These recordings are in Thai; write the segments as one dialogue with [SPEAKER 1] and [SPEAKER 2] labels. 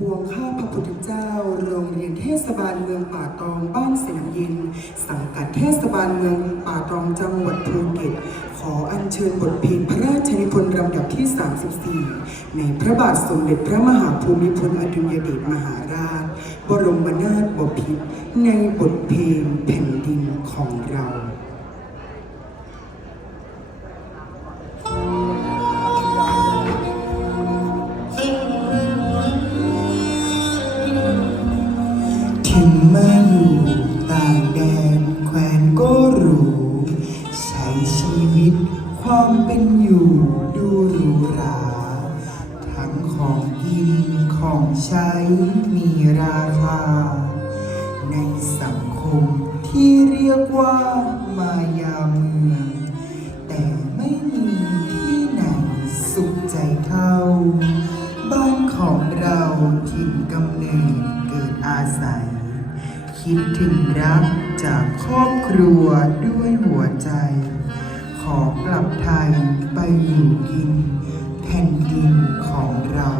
[SPEAKER 1] ปวงข้าพระพุทธเจ้า โรงเรียนเทศบาลเมืองป่าตองบ้านเสนามยิน สังกัดเทศบาลเมืองป่าตองจังหวัดภูเก็ต ขออัญเชิญบทเพลงพระราชนิพนธ์ลำดับที่ 34 ในพระบาทสมเด็จพระมหาภูมิพลอดุลยเดชมหาราช บรมนาถบพิตรในบทเพลงแผ่นดินของเรา ความเป็นอยู่ดูหรูหรา ทั้งของกินของใช้มีราคา ในสังคมที่เรียกว่ามายาเมือง แต่ไม่มีที่ไหนสุขใจเท่า บ้านของเราถิ่นกำเนิดเกิดอาศัย คิดถึงรักจากครอบครัวด้วยหัวใจ อกลับไทยไปอยู่กินแผ่นดินของเรา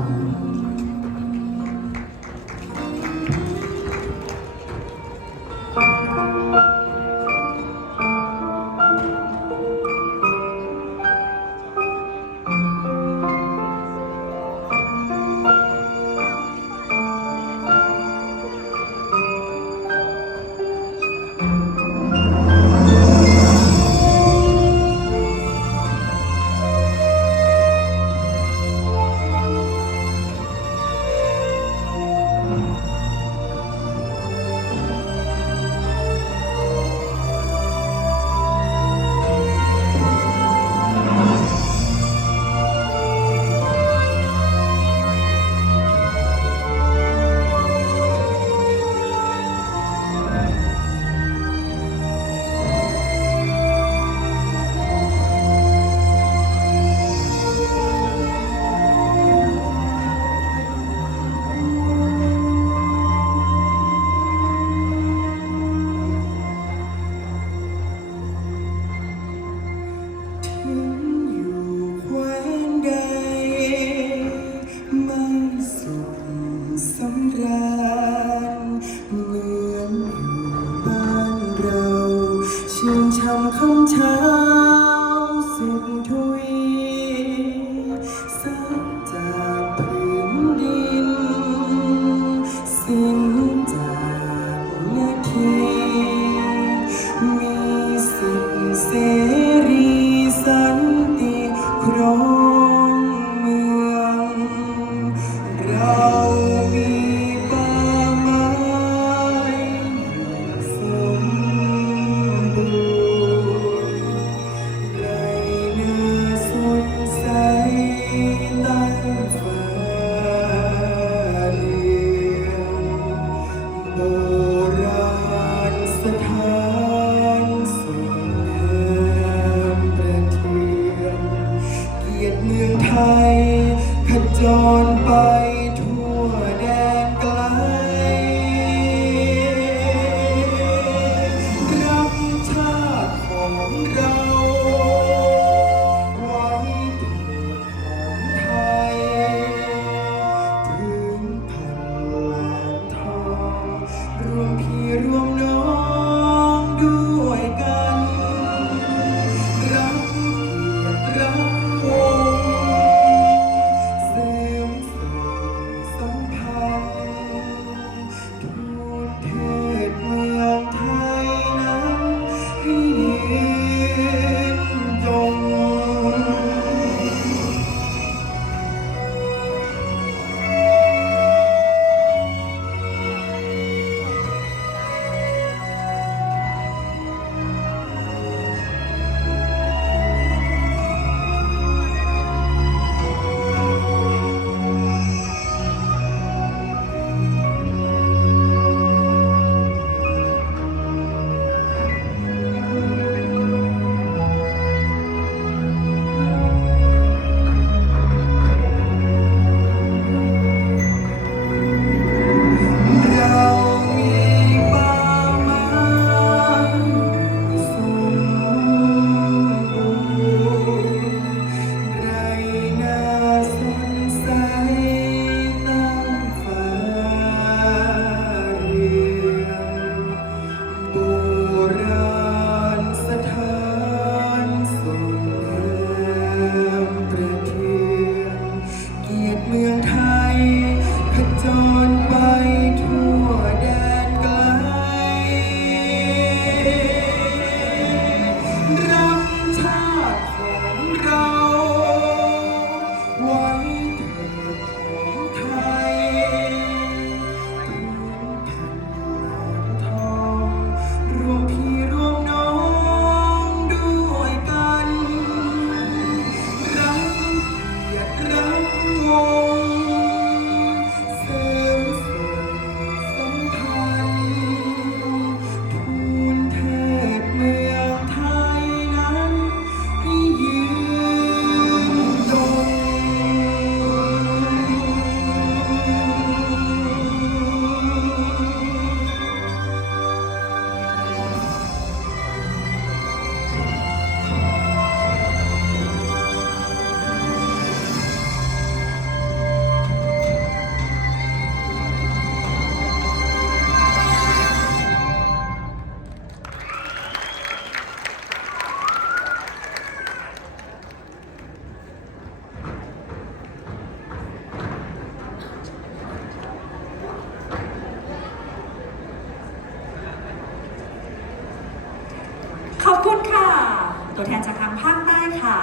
[SPEAKER 2] ตัวแทนจากทางภาคใต้ค่ะ